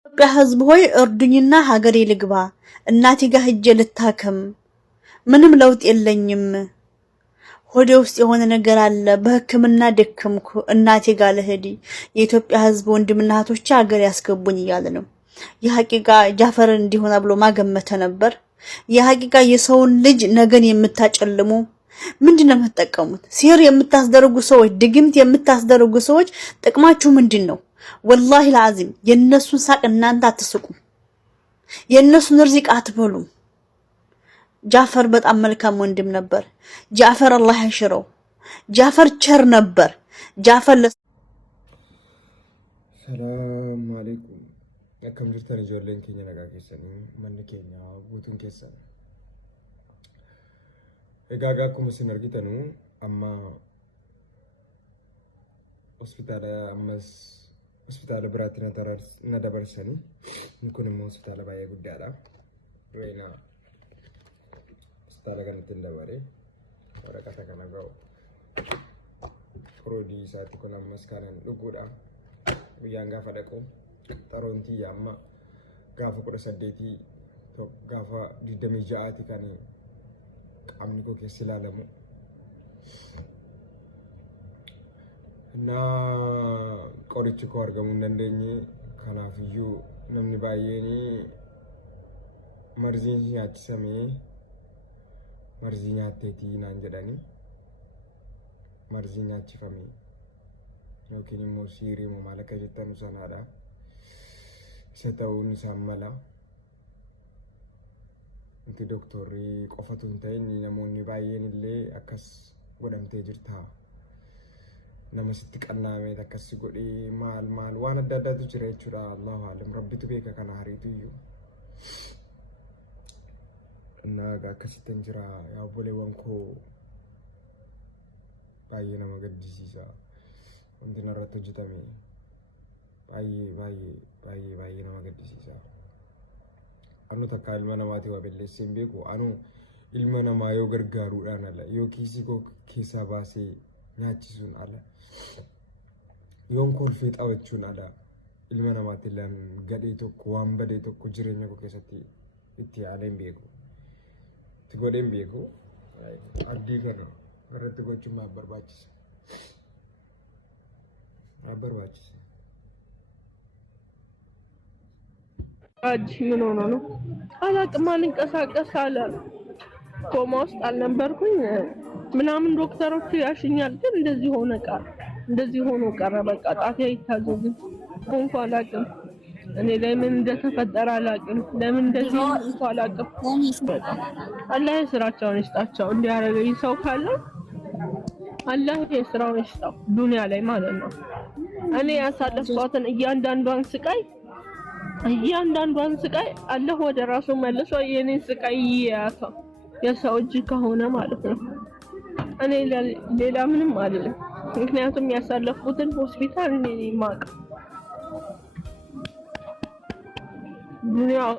ኢትዮጵያ ህዝብ ሆይ እርዱኝና ሀገሬ ልግባ እናቴ ጋር ሄጄ ልታከም ምንም ለውጥ የለኝም ሆዴ ውስጥ የሆነ ነገር አለ በህክምና ደከምኩ እናቴ ጋር ልሄድ የኢትዮጵያ ህዝብ ወንድምና እህቶቼ ሀገር ያስገቡኝ እያለ ነው የሐቂቃ ጃፈር እንዲሆነ ብሎ ማገመተ ነበር የሐቂቃ የሰውን ልጅ ነገን የምታጨልሙ ምንድነው የምትጠቀሙት ሲር የምታስደርጉ ሰዎች ድግምት የምታስደርጉ ሰዎች ጥቅማችሁ ምንድነው والله العظيم የነሱን ሳቅ እናንተ አትስቁም የነሱን ርዝቅ አትበሉም ጃፈር በጣም መልካም ወንድም ነበር ጃፈር አላህ ያሽረው ጃፈር ቸር ነበር ጃፈር ሰላም አለይኩም አከም ጅርተን ጆለን ከኛ ነጋገሰን ማን ከኛ ጉቱን ከሰን እጋጋኩም ሲነርጊተኑ አማ ሆስፒታል አማስ hospitala biraatti na dabarsani kun immoo hospitala baay'ee guddaadha wayna hospitala kanatti dabare waraqata kana ga'u produi isaatti kun ammas kanan dhuguudha guyyaan gaafa dhaqu xaroontii amma gaafa 18 gaafa 26 kan qaamni koo keessa ilaalamu na qorichi ko argamu dandeenye kanaaf iyyuu namni baay'een marziin nyaachisamee marzii nyaatteetii naan jedhani marzii nyaachifamee yookiin immoo siirii immoo maal akka jettan sanaadha isa ta'uun isaan mala inti doktorri qofatu hin ta'in namoonni baay'een illee akkas godhamtee jirta nama sitti qannaamee akkasi godhi maal waan adda addaatu jira jechuudha Allahu alam rabbitu beeka kana hariitu iyyuu naga akkasitti jira yaa obboleewwan koo baay'ee nama gaddisiisa wanti narratti hojjetame baay'ee nama gaddisiisa anu takka ilma namaatii waa belleessee hin beeku anu ilma namaa yoo gargaaruudhaan ala yoo kiisii koo keessaa baasee nyaachisuun ala yoon kolfee xawachuun ala ilma namaatti lan gadhee tokko waan badee tokko jireenya koo keessatti itti yaaleen beeku itti godheen beeku ardii kana irratti gochuun maaf barbaachisa ምን ሆኖ ነው አላቅም አንንቀሳቀስ አለ ኮማ ውስጥ አልነበርኩኝ ምናምን ዶክተሮቹ ያሽኛል ግን እንደዚህ ሆኖ ቀረ በቃ ጣቴ አይታዘዝ እንኳን አላቅም እኔ ለምን እንደተፈጠረ አላቅም ለምን እንደዚህ እንኳን አላቅም አላህ ስራቸውን ይስጣቸው እንዲያረጋይ ሰው ካለ አላህ የስራውን ይስጣው ዱንያ ላይ ማለት ነው እኔ ያሳለፍኳትን እያንዳንዷን ስቃይ አላህ ወደ ራሱ መልሶ የኔን ስቃይ ያያታ የሰው እጅ ከሆነ ማለት ነው እኔ ሌላ ምንም አይደለም ምክንያቱም ያሳለፍኩትን ሆስፒታል እኔ ማቅ ዱንያ